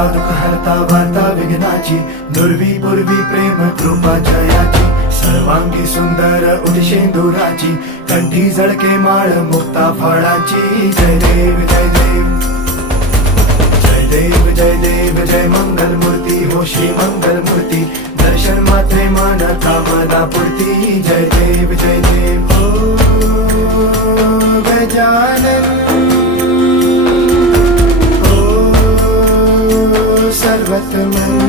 हरता दुःख हरता वार्ता विघ्नाची, दुर्वी पूर्वी प्रेम कृपा जयाची, सर्वांगी सुंदर उदिशेंदुराची, कंठी झळके माळ मुक्ता फळाची. जय देव जय देव जय देव जय देव जय मंगल मूर्ती हो श्री मंगल मूर्ती, दर्शन मात्रे मन कामना पूर्ती. जय देव जय देव हो गजानन हो सर्वतमन.